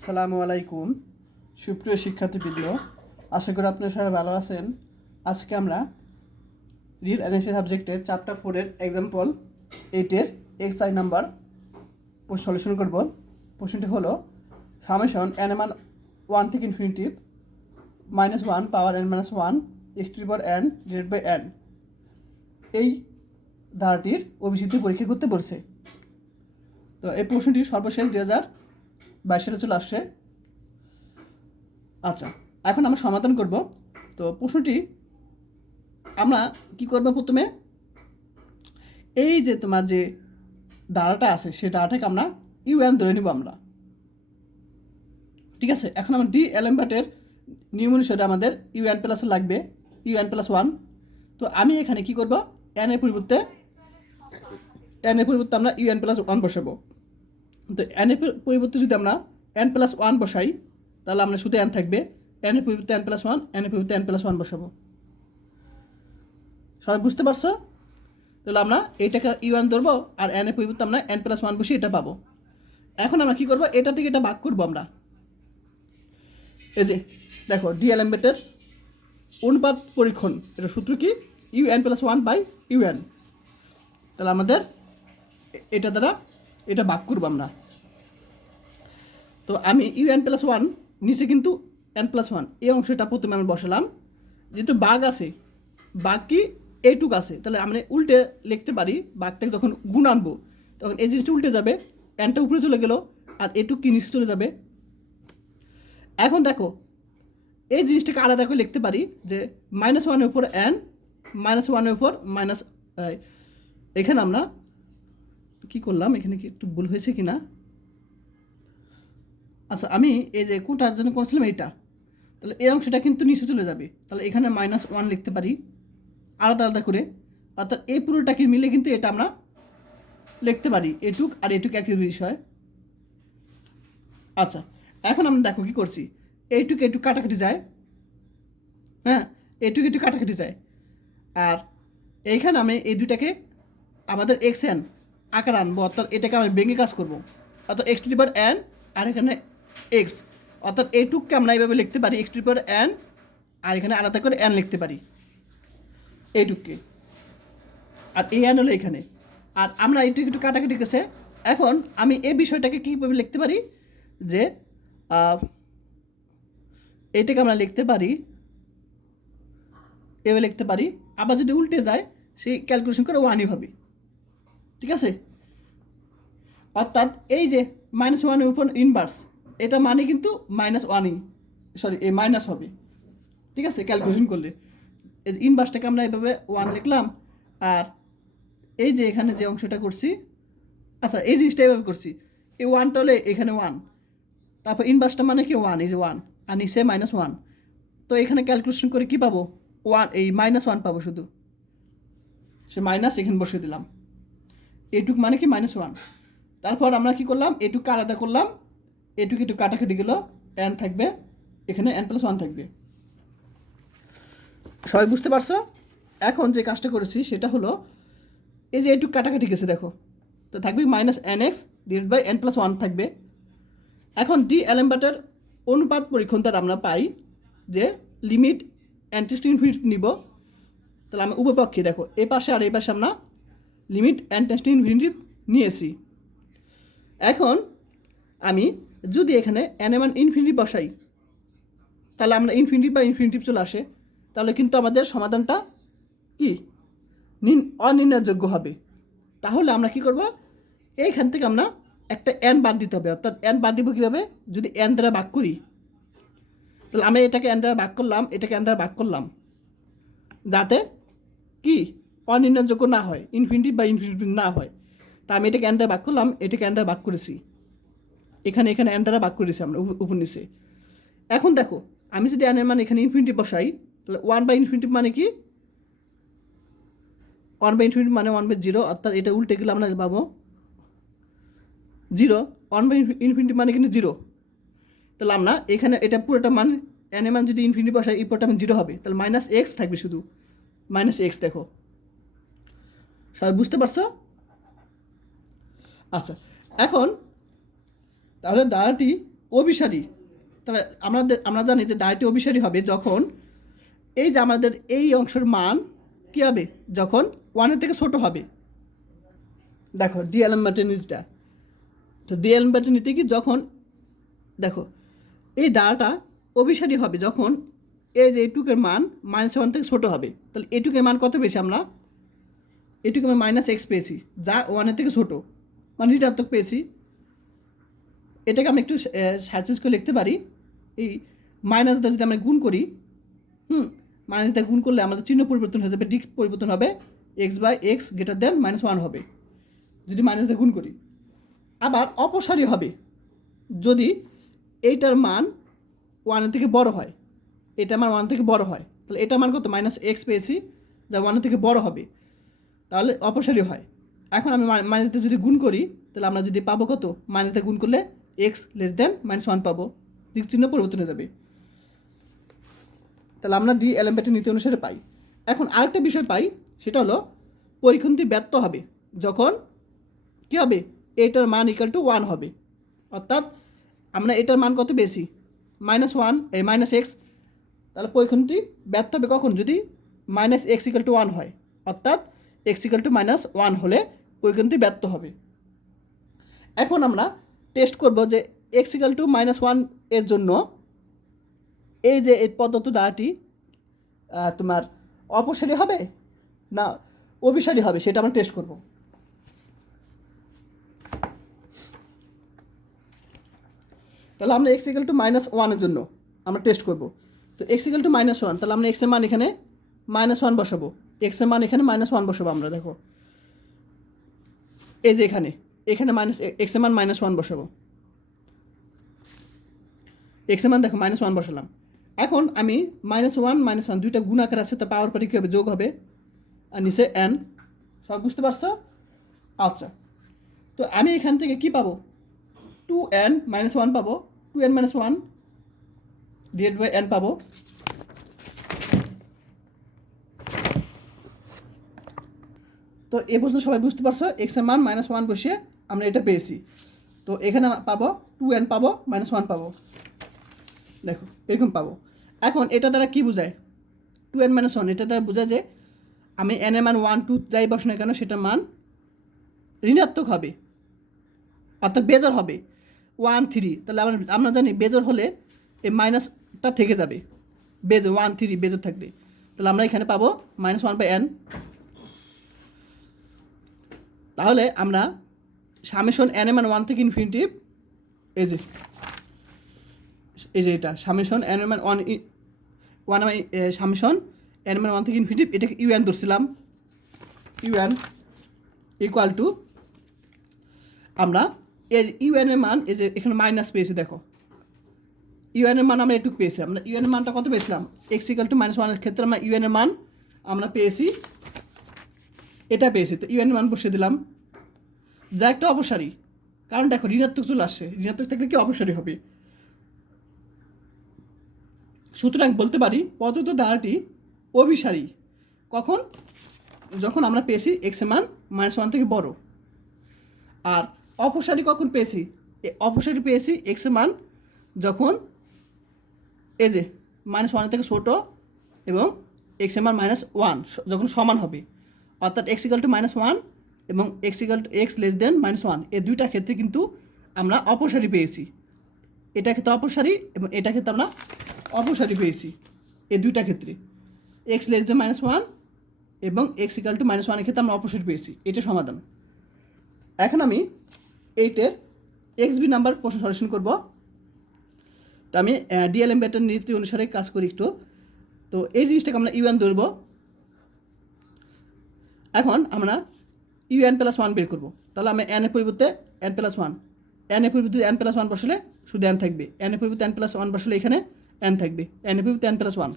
আসসালামু আলাইকুম সুপ্রিয় শিক্ষার্থীবৃন্দ, আশা করি আপনারা সবাই ভালো আছেন। আজকে আমরা রিল অ্যানালিসিস সাবজেক্টে চ্যাপ্টার 4-এর এক্সাম্পল 8-এর এক্সারসাইজ নাম্বার সলিউশন করব। প্রশ্নটি হলো সামেশন n মান 1 থেকে infinity -1 power n-1 x to the power n divided by n এই ধারাটির অভিসিদ্ধি পরীক্ষা করতে বলছে। তো এই প্রশ্নটি সর্বশেষ 2022 সালে চলে আসছে। আচ্ছা, এখন আমরা সমাধান করব। তো প্রশ্নটি আমরা কি করব, প্রথমে এই যে তোমার যে ধারাটা আছে সেই ধারাটাকে আমরা ইউএন ধরে নিব আমরা, ঠিক আছে। এখন আমরা ডি অ্যালেমবার্টের নিয়ম অনুসারে আমাদের ইউএন প্লাস লাগবে, ইউএন প্লাস 1। তো আমি এখানে কি করব, এন এর পরিবর্তে আমরা ইউএন প্লাস 1 বসাবো। তো এন এর পরিবর্তে যদি আমরা n প্লাস 1 বসাই তাহলে আমরা শুধু n থাকবে, n এর পরিবর্তে n প্লাস 1, n এর পরিবর্তে n প্লাস 1 বসাবো। সবাই বুঝতে পারছো? তাহলে আমরা এইটাকে ইউএন ধরবো আর n এর পরিবর্তে আমরা n প্লাস 1 বসিয়ে এটা পাবো। এখন আমরা কি করব, এটা থেকে এটা ভাগ করবো আমরা। এই যে দেখো ডি অ্যালেমবার্টের অনুপাত পরীক্ষণ, এটা সূত্র কি, ইউএন প্লাস 1 বাই ইউএন। তাহলে আমাদের এটা দ্বারা এটা ভাগ করবো আমরা। তো আমি ইউএন প্লাস 1 নিচে কিন্তু n প্লাস 1 এই অংশটা প্রথমে আমি বসালাম। যেহেতু বাঘ আছে, বাঘ কি এইটুক আছে, তাহলে আমরা উল্টে লিখতে পারি। বাঘটাকে যখন গুণ আনবো তখন এই জিনিসটা উল্টে যাবে, nটা উপরে চলে গেল আর এটুক কি নিচে চলে যাবে। এখন দেখো এই জিনিসটাকে আলাদা করে লিখতে পারি যে -1 এর উপর n, -1 এর উপর মাইনাস। এখানে আমরা কি করলাম, এখানে কি একটু ভুল হয়েছে কি না। আচ্ছা, আমি এই যে কোনটার জন্য করেছিলাম এইটা, তাহলে এই অংশটা কিন্তু নিচে চলে যাবে। তাহলে এখানে -1 লিখতে পারি আলাদা আলাদা করে, অর্থাৎ এই পুরোটাকে মিলে কিন্তু এটা আমরা লিখতে পারি এটুক আর এটুক একই বিষয়। আচ্ছা, এখন আমরা দেখো কি করছি, এইটুক এটুক কাটাকাটি যায়, হ্যাঁ এটুক এটুক কাটাকাটি যায়। আর এইখানে আমি এই দুইটাকে আমাদের xn আকার আনবো, অর্থাৎ এটাকে আমি ভেঙে কাজ করবো, অর্থাৎ x to the power n আর এখানে x, অর্থাৎ এইটুককে আমরা এইভাবে লিখতে পারি x to the power n আর এখানে আলাদা করে n লিখতে পারি এইটুককে, আর এই n হলো এখানে। আর আমরা এইটুক একটু কাটাকাটি গেছে। এখন আমি এই বিষয়টাকে কীভাবে লিখতে পারি, যে এইটাকে আমরা লিখতে পারি এভাবে লিখতে পারি। আবার যদি উল্টে যায় সেই ক্যালকুলেশন করে 1ই হবে, ঠিক আছে। অর্থাৎ এই যে -1 এর উপর ইনভার্স, এটা মানে কিন্তু -1ই, সরি এই মাইনাস হবে, ঠিক আছে। ক্যালকুলেশন করলে এই ইনভার্সটাকে আমরা এইভাবে 1 লিখলাম, আর এই যে এখানে যে অংশটা করছি, আচ্ছা এই জিনিসটা এইভাবে করছি, এই 1টা হলে এখানে 1, তারপর ইনভার্সটা মানে কি 1, এই যে 1 আর নিচে -1। তো এখানে ক্যালকুলেশন করে কি পাবো, 1 এই -1 পাবো শুধু, সে মাইনাস এখানে বসিয়ে দিলাম, এটুক মানে কি -1। তারপর আমরা কি করলাম, এটুকু আলাদা করলাম, এটুকু একটু কাটাকাটি গেল, n থাকবে এখানে, n প্লাস 1 থাকবে। সবাই বুঝতে পারছো? এখন যে কাজটা করেছি সেটা হলো এই যে এটুকু কাটাকাটি গেছে দেখো, তো থাকবে -nx divided by n plus 1 থাকবে। এখন ডি অ্যালেমবার্টের অনুপাত পরীক্ষণ দ্বারা আমরা পাই যে limit n tends to infinity নিব। তাহলে আমি উপপক্ষে দেখো এই পাশে আর এই পাশে আমরা limit n tends to infinity নিয়েছি। এখন আমি যদি এখানে n এর মান ইনফিনিটি বসাই তাহলে আমরা ইনফিনিটিভ বা ইনফিনিটিভ চলে আসে, তাহলে কিন্তু আমাদের সমাধানটা কি অনির্ণয়যোগ্য হবে। তাহলে আমরা কি করব, এইখান থেকে আমরা একটা n বাদ দিতে হবে। অর্থাৎ n বাদ দিব কীভাবে, যদি n দ্বারা ভাগ করি, তাহলে আমি এটাকে n দ্বারা ভাগ করলাম, এটাকে n দ্বারা ভাগ করলাম, যাতে কি অনির্ণয়যোগ্য না হয়, ইনফিনিটিভ বা ইনফিনিটিভ না হয়। তা আমি এটাকে n দ্বারা ভাগ করলাম, এটাকে n দ্বারা ভাগ করেছি, এখানে n দ্বারা ভাগ করেছি আমরা উপর নিচে। এখন দেখো আমি যদি n এর মান এখানে ইনফিনিটিভ বসাই, তাহলে 1/ইনফিনিটিভ মানে কি, 1/ইনফিনিটিভ মানে 1/0, অর্থাৎ এটা উল্টে গেলে আমরা পাবো 0। 1/ইনফিনিটিভ মানে কিন্তু 0। তাহলে আমরা এখানে এটা পুরোটা মান n এর মান যদি ইনফিনিটিভ বসাই এই পুরোটা মান 0 হবে, তাহলে -x থাকবে শুধু, -x দেখো। সবাই বুঝতে পারছো? আচ্ছা, এখন তাহলে ধারাটি অভিসারী, তাহলে আমরা জানি যে ডায়াটি অভিসারী হবে যখন এই যে আমাদের এই অংশের মান কী হবে, যখন 1-এর থেকে ছোটো হবে। দেখো ডিএলএমবাটের নীতিটা, তো ডিএলএমবাটের নীতি কি, যখন দেখো এই ডাটাটা অভিসারী হবে যখন এই যে এইটুকের মান -1 থেকে ছোটো হবে। তাহলে এইটুকের মান কত পেয়েছি আমরা, এইটুকু আমি -x পেয়েছি, যা 1-এর থেকে ছোটো, মানে ঋণাত্মক পেয়েছি। এটাকে আমি একটু সাজেস করে লিখতে পারি, এই মাইনাসটা যদি আমরা গুণ করি, মাইনাসটা গুণ করলে আমাদের চিহ্ন পরিবর্তন হয়ে যাবে, দিক পরিবর্তন হবে, x/x > -1 হবে যদি মাইনাসটা গুণ করি। আবার অপসারী হবে যদি এইটার মান 1-এর থেকে বড় হয়, এটা আমার 1 থেকে বড় হয়, তাহলে এটা মান কত, -x পেয়েছি, যা 1-এর থেকে বড় হবে, তাহলে অপসারী হয়। এখন আমি মাইনাস দিয়ে যদি গুণ করি, তাহলে আমরা যদি পাবো কত, মাইনাস দিয়ে গুণ করলে x < -1 পাবো, দিক চিহ্ন পরিবর্তন হয়ে যাবে। তাহলে আমরা ডিএলএমবাটের নীতি অনুসারে পাই। এখন আরেকটা বিষয় পাই, সেটা হলো পরিপন্থী ব্যর্থ হবে যখন কী হবে, এটার মান = 1 হবে। অর্থাৎ আমরা এটার মান কত পেয়েছি, -x, তাহলে পরিপন্থী ব্যর্থ হবে কখন, যদি -x = 1 হয়। অর্থাৎ x = -1 হলে পরিপন্থী ব্যর্থ হবে। এখন আমরা টেস্ট করব যে x = -1 এর জন্য এই যে এই প্রদত্ত দ্বারাটি তোমার অপসারী হবে না অভিসারী হবে, সেটা আমরা টেস্ট করব। তাহলে আমরা x = -1 এর জন্য আমরা টেস্ট করব। তো x = -1, তাহলে আমরা x এর মান এখানে -1 বসাবো, x এর মান এখানে -1 বসাবো। আমরা দেখো এই যে এখানে x এর মান -1 বসাবো, x এর মান দেখো -1 বসালাম। এখন আমি -1 -1 দুইটা গুণ আকার আছে, তো পাওয়ার পরে কী হবে, যোগ হবে, আর নিচে n, সব বুঝতে পারছো? আচ্ছা, তো আমি এখান থেকে কি পাবো, 2n - 1 পাবো, 2n - 1 / n পাবো। তো এ পর্যন্ত সবাই বুঝতে পারছো, x এর মান -1 বসিয়ে আমরা এটা পেয়েছি। তো এখানে পাবো 2n পাবো, -1 পাবো, দেখো এরকম পাবো। এখন এটা দ্বারা কি বোঝায়, 2n - 1, এটা দ্বারা বোঝায় যে আমি n এর মান 1 2 যাই বসে না কেন, সেটার মান ঋণাত্মক হবে, অর্থাৎ বেজোড় হবে 1 3। তাহলে আমরা জানি বেজোড় হলে এই মাইনাসটা থেকে যাবে, বেজোড় 1 3 বেজোড় থাকবে। তাহলে আমরা এখানে পাবো -1/n। তাহলে আমরা সামেশন n এর মান 1 থেকে ইনফিনিটি, এই যে এটা সামেশন n এর মান 1 সামেশন n এর মান 1 থেকে ইনফিনিটি, এটাকে un ধরছিলাম, un = আমরা এই un এর মান, এই যে এখানে মাইনাস পেয়েছি, দেখো un এর মান আমরা এটুকু পেয়েছি। আমরা un এর মানটা কত পেয়েছিলাম, x = -1 এর ক্ষেত্রে আমরা un এর মান আমরা পেয়েছি, এটা পেয়েছি। তো un এর মান বসিয়ে দিলাম, যা একটা অপসারী, কারণ দেখো ঋণাত্মক চলে আসছে, ঋণাত্মক থাকলে কি অপসারী হবে। সুতরাং বলতে পারি প্রদত্ত ধারাটি অভিসারী কখন, যখন আমরা পেয়েছি x এর মান -1 থেকে বড়। আর অপসারী কখন পেয়েছি, অপসারী পেয়েছি x এর মান যখন এই যে -1 থেকে ছোট এবং x এর মান -1 যখন সমান হবে, অর্থাৎ x = -1 এবং x < এই দুইটা ক্ষেত্রে কিন্তু আমরা অপসারী পেয়েছি। এটা ক্ষেত্রে অপসারী এবং এটা ক্ষেত্রে আমরা অপসারী পেয়েছি, এই দুইটা ক্ষেত্রে x < এবং x = -1 এর ক্ষেত্রে আমরা অপসারী পেয়েছি। এটা সমাধান। এখন আমি 8-এর XB নাম্বার প্রশ্ন সলিউশন করব। তো আমি ডিএলএমবাটের নীতি অনুসারে কাজ করি একটু। তো এই জিনিসটাকে আমরা un ধরব। এখন আমরা un + 1 বের করব। তাহলে আমরা n এর পরিবর্তে n + 1, n এর পরিবর্তে n + 1 বসালে শুধু n থাকবে, n এর পরিবর্তে n + 1 বসালে এখানে n থাকবে, n এর পরিবর্তে n + 1।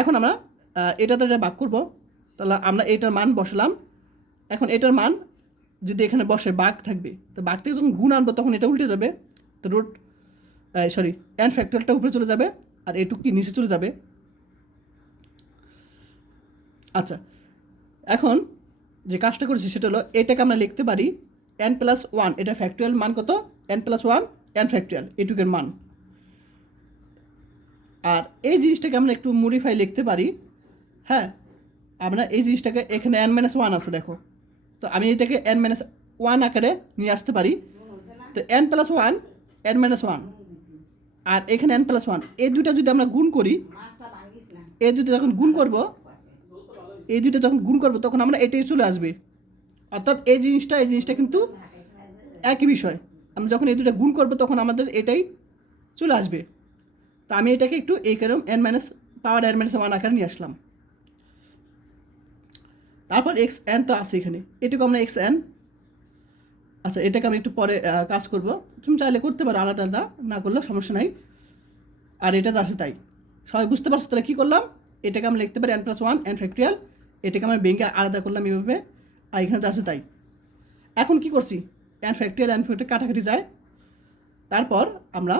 এখন আমরা এটাতে ভাগ করব, তাহলে আমরা এটার মান বসালাম। এখন এটার মান যদি এখানে বসে ভাগ থাকবে, তো ভাগ থেকে যখন গুণ আনবো তখন এটা উল্টে যাবে, তো n ফ্যাক্টরিয়ালটা উপরে চলে যাবে আর এটুকু কি নিচে চলে যাবে। আচ্ছা, এখন যে কাজটা করেছি সেটা হলো এটাকে আমরা লিখতে পারি n + 1, এটা ফ্যাক্টরিয়াল মান কত, n + 1 এন ফ্যাক্টরিয়াল এটুকের মান। আর এই জিনিসটাকে আমরা একটু মডিফাই লিখতে পারি। হ্যাঁ, আমরা এই জিনিসটাকে এখানে n-1 আছে দেখো, তো আমি এটাকে n-1 আকারে নিয়ে আসতে পারি। তো n+1 n-1 আর এখানে n+1 এই দুইটা যদি আমরা গুণ করি, এই দুটো যখন গুণ করব, তখন আমরা এটাই চলে আসবে। অর্থাৎ এই জিনিসটা কিন্তু একই বিষয়। আমরা যখন এই দুটো গুণ করব তখন আমাদের এটাই চলে আসবে। তো আমি এটাকে একটু এই কারণ পাওয়ার n-1 আকারে নিয়ে আসলাম। তারপর xn তো আছে এখানে, এটুকু আমরা xn, আচ্ছা এটাকে আমি একটু পরে কাজ করব, তুমি চাইলে করতে পারো আলাদা আলাদা, না করলেও সমস্যা নাই। আর এটা যা আছে তাই, সবাই বুঝতে পারছো তাহলে কী করলাম? এটাকে আমরা লিখতে পারি n+1 n ফ্যাক্টরিয়াল, এটাকে আমরা ভেঙে আলাদা করলাম এইভাবে, আর এখানে যা আছে তাই। এখন কি করছি, n ফ্যাক্টরিয়াল কাটাকাটি যায়। তারপর আমরা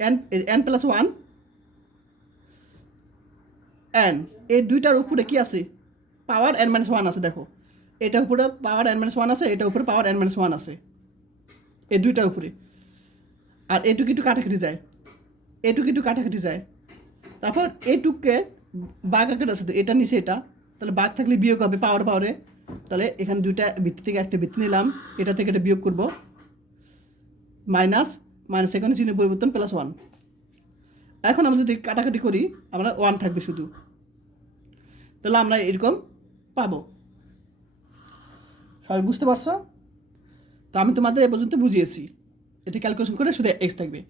n+1 n এই দুইটার উপরে কি আছে, পাওয়ার n-1 আছে দেখো, এটার উপরে পাওয়ার n-1 আছে, এটার উপরে পাওয়ার n-1 আছে, এই দুইটার উপরে। আর এটুকু একটু কাটাকাটি যায়, তারপর এইটুককে বাঘ আকার আছে, তো এটা নিচে এটা, তাহলে বাঘ থাকলে বিয়োগ হবে পাওয়ারে। তাহলে এখানে দুইটা ভিত্তি থেকে একটা ভিত্তি নিলাম, এটা থেকে এটা বিয়োগ করব, মাইনাস এখানে চিহ্ন পরিবর্তন +1। এখন আমরা যদি কাটাকাটি করি আমরা 1 থাকবে শুধু, তাহলে আমরা এরকম পাবো। সবাই বুঝতে পারছো? তো আমি তোমাদের এ পর্যন্ত বুঝিয়েছি, এটা ক্যালকুলেশন করে শুধু x থাকবে।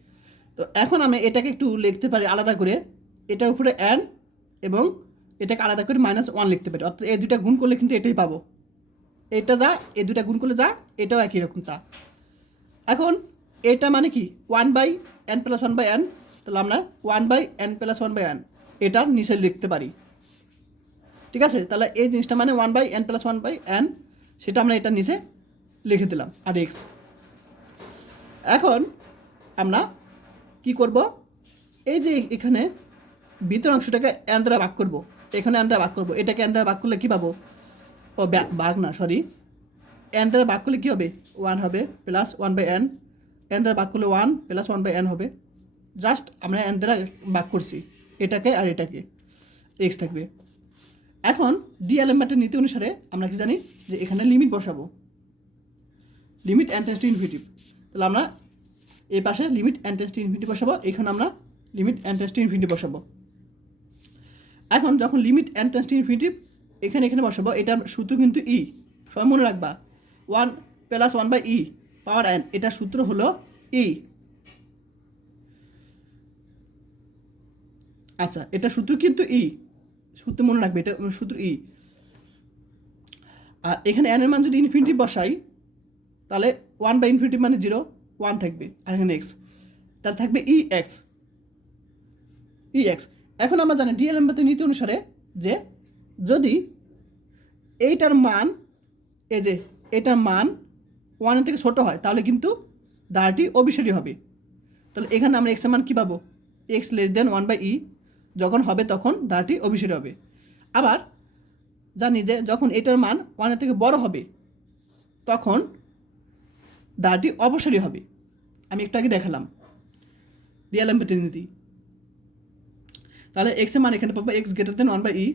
তো এখন আমি এটাকে একটু লিখতে পারি আলাদা করে, এটার উপরে n এবং এটাকে আলাদা করে -1 লিখতে পারি। অর্থাৎ এই দুটা গুণ করলে কিন্তু এটাই পাবো, এটা যা এই দুটা গুণ করলে যা এটাও একই রকম তা। এখন এটা মানে কি 1/n+1/n, তাহলে আমরা 1/n+1/n এটার নিচে লিখতে পারি, ঠিক আছে? তাহলে এই জিনিসটা মানে 1/n+1/n, সেটা আমরা এটার নিচে লিখে দিলাম আর x। এখন আমরা কি করব, এই যে এখানে ভিতর অংশটাকে n দ্বারা ভাগ করব, এখানে n দ্বারা ভাগ করব, এটাকে n দ্বারা ভাগ করলে কী পাবো, ও ভাগ না সরি, n দ্বারা ভাগ করলে কী হবে, 1 হবে +1/n, n দ্বারা ভাগ করলে 1 +1/n হবে। জাস্ট আমরা n দ্বারা ভাগ করছি এটাকে আর এটাকে, x থাকবে। এখন ডিএলএমবাটের নীতি অনুসারে আমরা কি জানি যে এখানে লিমিট বসাবো, limit n tends to infinity. তাহলে আমরা এই পাশে limit n tends to infinity বসাবো, এখানে আমরা limit n tends to infinity বসাবো। এখন যখন limit n tends to infinity এখানে বসাবো, এটার সূত্র কিন্তু ই, সবাই মনে রাখবা, 1 + 1/e পাওয়ার n, এটার সূত্র হলো ই। আচ্ছা, এটা সূত্র কিন্তু ই, সূত্র মনে রাখবে, এটা সূত্র ই। আর এখানে n এর মান যদি ইনফিনিটি বসাই তাহলে 1/∞ মানে 0, 1 থাকবে, আর এখানে x, তাহলে থাকবে ex। এখন আমরা জানি ডিএলএমবাটের নীতি অনুসারে যে যদি এইটার মান, এই যে এটার মান 1 থেকে ছোটো হয় তাহলে কিন্তু ধারাটি অভিসারী হবে। তাহলে এখানে আমরা x এর মান কী পাবো, x <1/e যখন হবে তখন ধারাটি অভিসারী হবে। আবার জানি যে যখন এটার মান 1 থেকে বড় হবে তখন ধারাটি অপসারী হবে। আমি একটু আগে দেখালাম ডিএলএমবাটের নীতি। তাহলে x এর মান এখানে পাবো x > 1/e।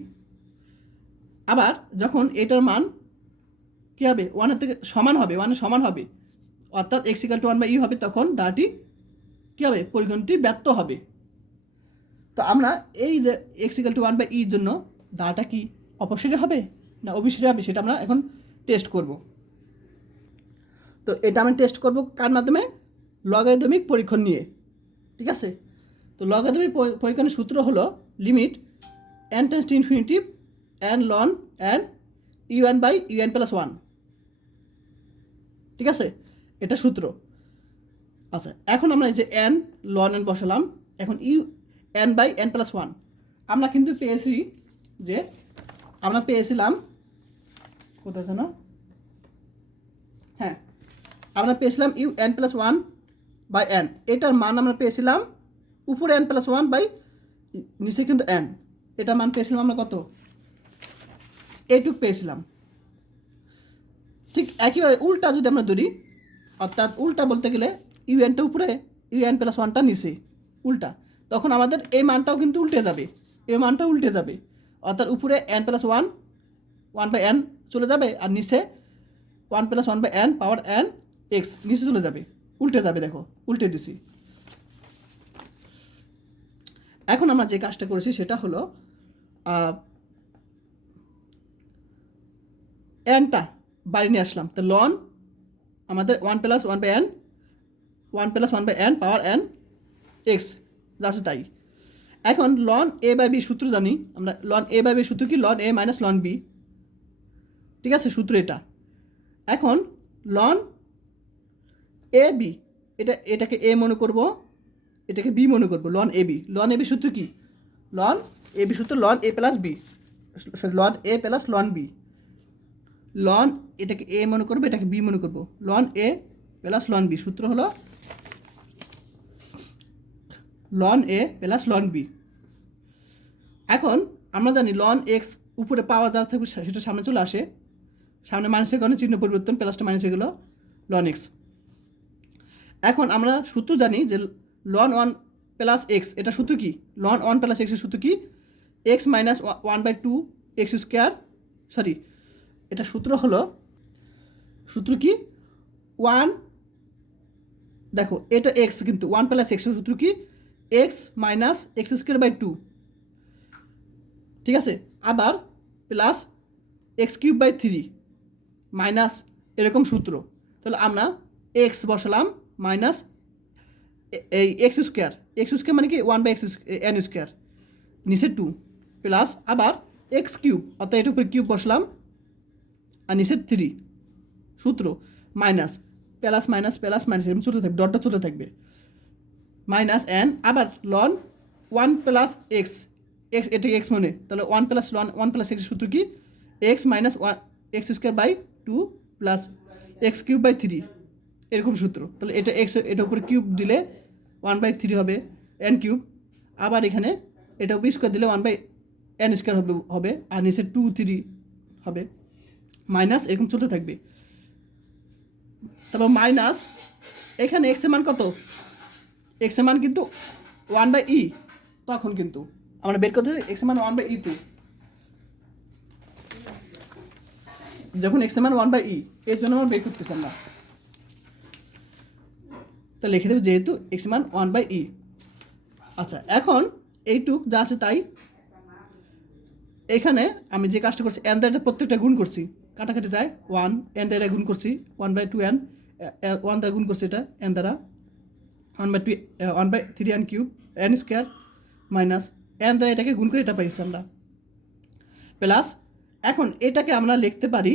আবার যখন এটার মান কী হবে, 1 থেকে সমান হবে, 1 সমান হবে, অর্থাৎ x = 1/e হবে, তখন ধারাটি কী হবে, পরিগণটি ব্যর্থ হবে। তো আমরা এই যে x = 1/e জন্য ধারাটা কি অপসারী হবে না অভিসারী হবে সেটা আমরা এখন টেস্ট করব। তো এটা আমি টেস্ট করব কার মাধ্যমে, লগারিদমিক পরীক্ষণ নিয়ে, ঠিক আছে? তো লগারিদমিক পরীক্ষণের সূত্র হলো limit n tends to infinity n ln n un/un+1, ঠিক আছে? এটা সূত্র। আচ্ছা, এখন আমরা এই যে n ln n বসালাম, এখন un/n+1 আমরা কিন্তু পেয়েছি যে আমরা পেয়েছিলাম কোথায় জানো, হ্যাঁ আমরা পেয়েছিলাম un+1/n, এটার মান আমরা পেয়েছিলাম উপরে n+1 নিচে কিন্তু n, এটার মান পেয়েছিলাম আমরা কত, এইটুক পেয়েছিলাম। ঠিক একইভাবে উল্টা যদি আমরা ধরি, অর্থাৎ উল্টা বলতে গেলে ইউএনটা উপরে ইউ এন প্লাস ওয়ানটা নিচে উল্টা, তখন আমাদের এই মানটাও কিন্তু উল্টে যাবে, এই মানটা উল্টে যাবে, অর্থাৎ উপরে n plus one, one by n চলে যাবে, আর নিচে one plus one by n power n x নিচে চলে যাবে, উল্টে যাবে। দেখো উল্টে দিছি। এখন আমরা যে কাজটা করেছি সেটা হলো এনটা বাড়ি নিয়ে আসলাম, তো লন আমাদের one plus one by n, one plus one by n power n x যাচ্ছে তাই। এখন লন এ বাই বি সূত্র জানি আমরা, লন এ বাই বি সূত্র কি, লন এ মাইনাস লন বি, ঠিক আছে, সূত্র এটা। এখন লন এ বি, এটাকে এ মনে করব, এটাকে বি মনে করব, loan A B. Loan A B সূত্র কি, লন এ বি সূত্র লন এ প্লাস বি, লন এ প্লাস লন বি। লন এটাকে এ মনে করবো, এটাকে বি মনে করবো, লন এ প্লাস লন বি সূত্র হলো লন এ প্লাস লন বি। এখন আমরা জানি লন এক্স উপরে পাওয়া যা থাকবে সেটা সামনে চলে আসে, সামনে মাইনাসের কারণে চিহ্ন পরিবর্তন, প্লাসটা মাইনাস হয়ে গেল লন এক্স। এখন আমরা সূত্র জানি যে লন ওয়ান প্লাস এক্স, এটা সূত্র কি, লন ওয়ান প্লাস এক্সের সূত্র কি, x minus one by two x square, sorry এটা সূত্র হলো, সূত্র কি ওয়ান, দেখো এটা এক্স কিন্তু ওয়ান প্লাস এক্সের সূত্র কি x minus x square by two, ঠিক আছে, আবার plus x cube by three minus এরকম সূত্র। তাহলে আমরা এক্স বসালাম মাইনাস এই এক্স স্কোয়ার, এক্স স্কোয়ার মানে কি one by x n square, নিচে টু, প্লাস আবার এক্স কিউব, অর্থাৎ এটার উপরে কিউব বসলাম, আর নিচে থ্রি সূত্র, minus plus minus plus minus এরকম চলতে থাকবে, ডটটা চলতে থাকবে, মাইনাস এন, আবার লন ওয়ান প্লাস এক্স, এক্স এটাকে এক্স মনে, তাহলে ওয়ান প্লাস লন ওয়ান প্লাস এক্সের সূত্র কি x minus one x square by two plus x cube by three, এরকম সূত্র। তাহলে এটা এক্স, এটার উপরে কিউব দিলে ওয়ান বাই থ্রি হবে এন কিউব, আবার এখানে এটা উপরে স্কোয়ার দিলে ওয়ান বাই এন স্কোয়ার হবে, আর নিচে টু থ্রি হবে, মাইনাস এরকম চলতে থাকবে। তারপর মাইনাস এখানে এক্স এর মান কত, এক্স এর মান কিন্তু ওয়ান বাই ই, তখন কিন্তু আমরা বের করতে এক্স এর মান ওয়ান বাই ই টু, যখন এক্স এর মান ওয়ান বাই ই, এর জন্য আমরা বের করতেছি আমরা, তা লিখে দেবে যেহেতু এক্স এর মান ওয়ান বাই ই। আচ্ছা এখন এইটুক যা আছে তাই, এখানে আমি যে কাজটা করছি এন দ্বারা প্রত্যেকটা গুণ করছি, কাটাকাটি যায় ওয়ান, এন দ্বারা গুণ করছি one by two n, one দ্বারা গুণ করছি এটা এন দ্বারা, one by two one by three n cube n square minus n দ্বারা এটাকে গুণ করে এটা পাইছি আমরা, প্লাস এখন এটাকে আমরা লিখতে পারি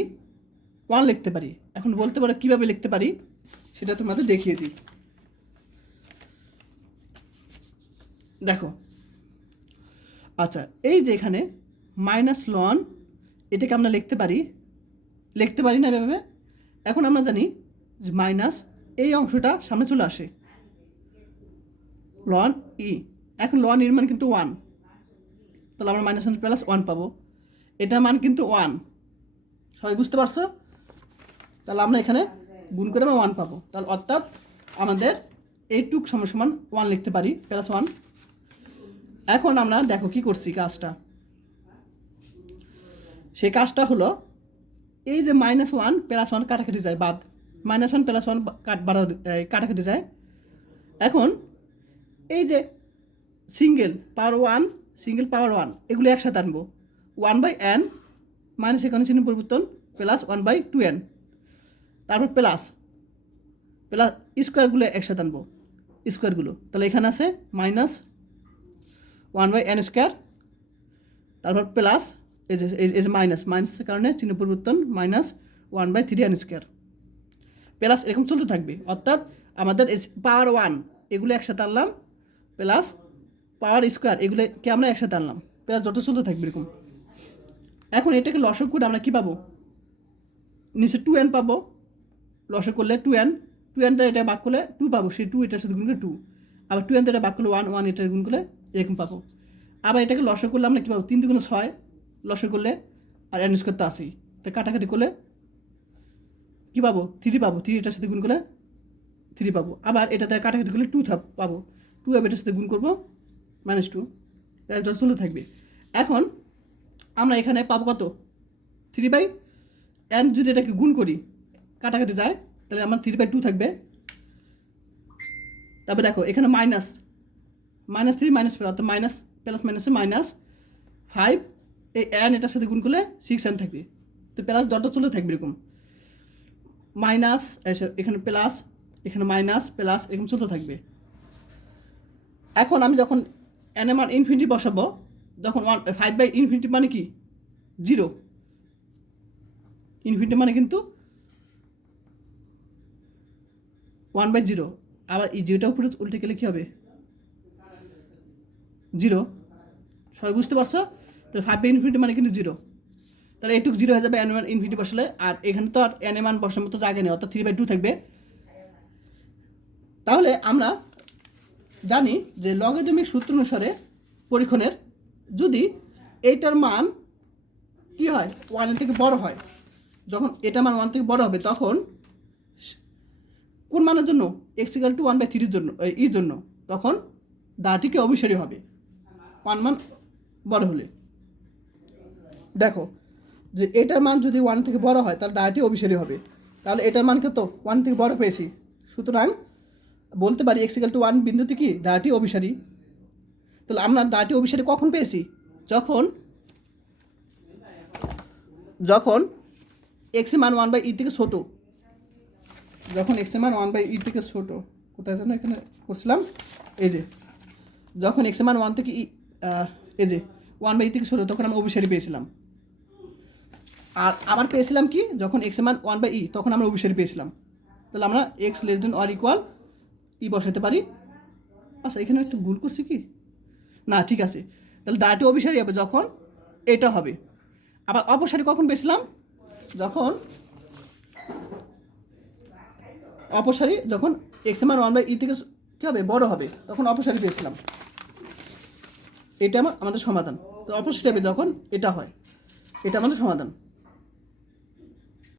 ওয়ান লিখতে পারি। এখন বলতে পারো কীভাবে লিখতে পারি সেটা তোমাদের দেখিয়ে দিই। দেখো আচ্ছা এই যে এখানে মাইনাস লন, এটাকে আমরা লিখতে পারি না এভাবে। এখন আমরা জানি যে মাইনাস এই অংশটা সামনে চলে আসে লন ই, এখন লন ইর মান কিন্তু ওয়ান, তাহলে আমরা মাইনাস ওয়ান প্লাস ওয়ান পাবো, এটার মান কিন্তু ওয়ান, সবাই বুঝতে পারছো? তাহলে আমরা এখানে গুণ করে আমরা ওয়ান পাবো, তাহলে অর্থাৎ আমাদের এইটুক সমান ওয়ান লিখতে পারি প্লাস ওয়ান। এখন আমরা দেখো কি করছি কাজটা, সেই কাজটা হলো এই যে মাইনাস ওয়ান প্লাস ওয়ান কাটাকাটি যায় বাদ, মাইনাস ওয়ান প্লাস ওয়ান কাটাকাটি যায়। এখন এই যে single power one, single power one এগুলো একসাথে আনবো, ওয়ান বাই এন মাইনাস এখানে চিহ্ন পরিবর্তন plus one by two n, তারপর প্লাস প্লাস স্কোয়ারগুলো একসাথে আনবো, স্কোয়ারগুলো, তাহলে এখানে আছে minus one by n square, তারপর প্লাস এই যে মাইনাসের কারণে চিহ্ন পরিবর্তন minus one by three n square, plus এরকম চলতে থাকবে। অর্থাৎ আমাদের পাওয়ার ওয়ান এগুলো একসাথে আনলাম, প্লাস পাওয়ার স্কোয়ার এগুলোকে আমরা একসাথে আনলাম, প্লাস যত চলতে থাকবে এরকম। এখন এটাকে লসক করে আমরা কী পাবো, নিচে টু এন পাবো, লসক করলে টু এন দ্বারা এটা ভাগ করলে টু পাবো, সেই টু এটার সাথে গুণ করে টু, আবার টু এন দ্বারা ভাগ করলে ওয়ান, ওয়ান এটার গুণ করলে এরকম পাবো। আবার এটাকে লসক করলে আমরা কী পাবো, তিন দুগুণে ছয়, লসক করলে আর এন স্কোয়ার তো আসেই, তাই কাটাকাটি করলে কী পাবো, থ্রি পাবো, থ্রি এটার সাথে গুণ করলে 3 পাবো। আবার এটাতে কাটাকাটি করলে 2 পাবো, 2 এটার সাথে গুণ করবো -2, এটা চলে থাকবে। এখন আমরা এখানে পাবো কত 3/n, যদি এটাকে গুণ করি কাটাকাটি যায় তাহলে আমার 3/2 থাকবে। তারপরে দেখো এখানে -3 -4 অর্থাৎ মাইনাস প্লাস মাইনাসে -5, এই n এটার সাথে গুণ করলে 6n থাকবে। তো প্লাস ডটটা চলে থাকবে এরকম, মাইনাস এখানে প্লাস, এখানে মাইনাস প্লাস, এরকম চলতে থাকবে। এখন আমি যখন n এর মান ইনফিনিটি বসাবো, যখন 5/∞ মানে কি 0, ইনফিনিটি মানে কিন্তু 1/0। আবার এই জিরোটা উপরে উল্টে গেলে কী হবে 0, সবাই বুঝতে পারছো? তাহলে 5/∞ মানে কিন্তু 0, তাহলে এইটুকু 0 হয়ে যাবে n মান ইনফিনিটি বসালে। আর এখানে তো আর n এর মান বসার মতো জায়গা নেই, অর্থাৎ 3/2 থাকবে। তাহলে আমরা জানি যে লগারিদমিক সূত্র অনুসারে পরীক্ষণের যদি এইটার মান কি হয় 1 এর থেকে বড় হয়, যখন এটা মান 1 থেকে বড় হবে তখন কোন মানের জন্য x = 1/3 জন্য এর জন্য, তখন দাটিকে অভিসারী হবে 1 মান বড় হলে। দেখো যে এটার মান যদি 1 থেকে বড় হয় তাহলে দাটি অভিসারী হবে। তাহলে এটার মান কত 1 থেকে বড় পেয়েছি, সুতরাং বলতে পারি x = 1 বিন্দুতে কি দাটি অভিসারী। তাহলে আমরা দাটি অভিসারী কখন পেয়েছি, যখন x এর মান 1/e থেকে ছোট, যখন x এর মান 1/e থেকে ছোট, কোথায় যেন এখানে করছিলাম, এই যে যখন x এর মান 1 থেকে এই যে 1/e থেকে ছোট, তখন আমরা অভিসারী পেয়েছিলাম। আর আবার পেয়েছিলাম কি যখন x এর মান 1/e, তখন আমরা অভিসারী পেয়েছিলাম। তাহলে আমরা x <= e বসাতে পারি। আচ্ছা এখানে একটু ভুল করছি কি না, ঠিক আছে। তাহলে দাটি অভিসারী হবে যখন এটা হবে। আবার অপসারী কখন পেয়েছিলাম, যখন অপসারী যখন x এর মান 1/e থেকে কী হবে বড় হবে, তখন অপসারী পেয়েছিলাম। এটা আমাদের সমাধান। তো অপসারী হবে যখন এটা হয়, এটা আমাদের সমাধান।